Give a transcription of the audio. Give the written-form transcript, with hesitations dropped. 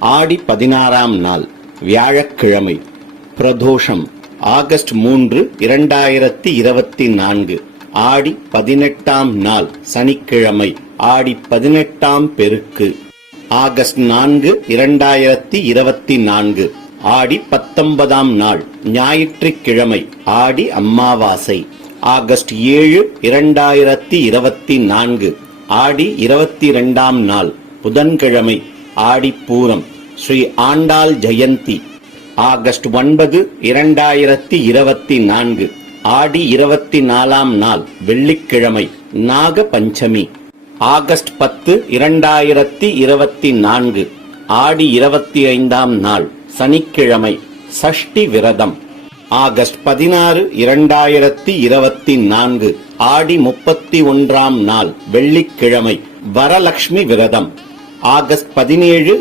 ஆடி 16ஆம் நாள் வியாழக்கிழமை. பிரதோஷம் ஆகஸ்ட் 3, 2024. ஆடி 18ஆம் நாள் சனிக்கிழமை. ஆடி 18ஆம் பெருக்கு. ஆகஸ்ட் 4, 2024. ஆடி 19ஆம் நாள் ஞாயிற்றுக்கிழமை. ஆடி அமாவாசை. ஆகஸ்ட் 7, 2024. ஆடி 22ஆம் நாள் புதன்கிழமை. ஆடி பூரம். ஸ்ரீ ஆண்டாள் ஜெயந்தி. ஆகஸ்ட் 9, 2024. ஆடி 24ஆம் நாள் வெள்ளிக்கிழமை. நாக பஞ்சமி. ஆகஸ்ட் 10, 2024. ஆடி 25ஆம் நாள் சனிக்கிழமை. சஷ்டி விரதம். ஆகஸ்ட் 16, 2024. ஆடி 31ஆம் நாள் வெள்ளிக்கிழமை. வரலட்சுமி விரதம். ஆகஸ்ட் 17,